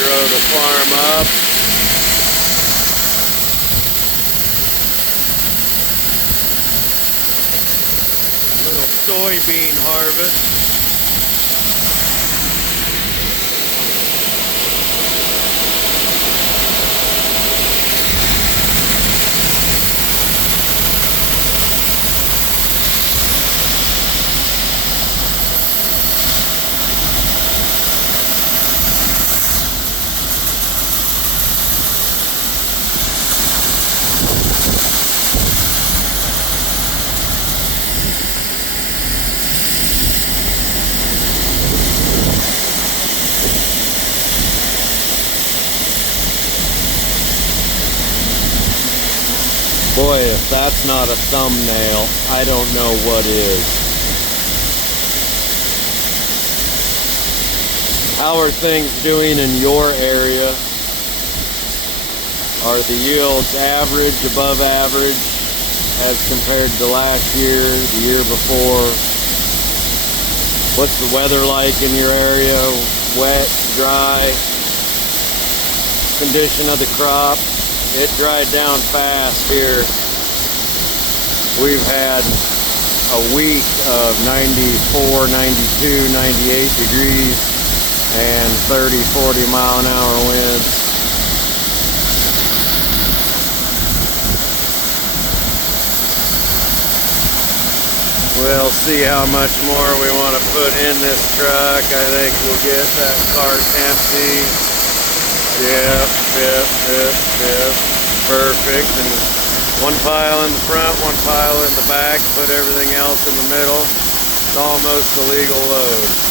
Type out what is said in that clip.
grow the farm up. Little soybean harvest. Boy, if that's not a thumbnail, I don't know what is. How are things doing in your area? Are the yields average, above average, as compared to last year, the year before? What's the weather like in your area? Wet, dry? Condition of the crop? It dried down fast here. We've had a week of 94, 92, 98 degrees and 30, 40 mile an hour winds. We'll see how much more we want to put in this truck. I think we'll get that cart empty. Yep. Perfect. And one pile in the front, one pile in the back, put everything else in the middle. It's almost a legal load.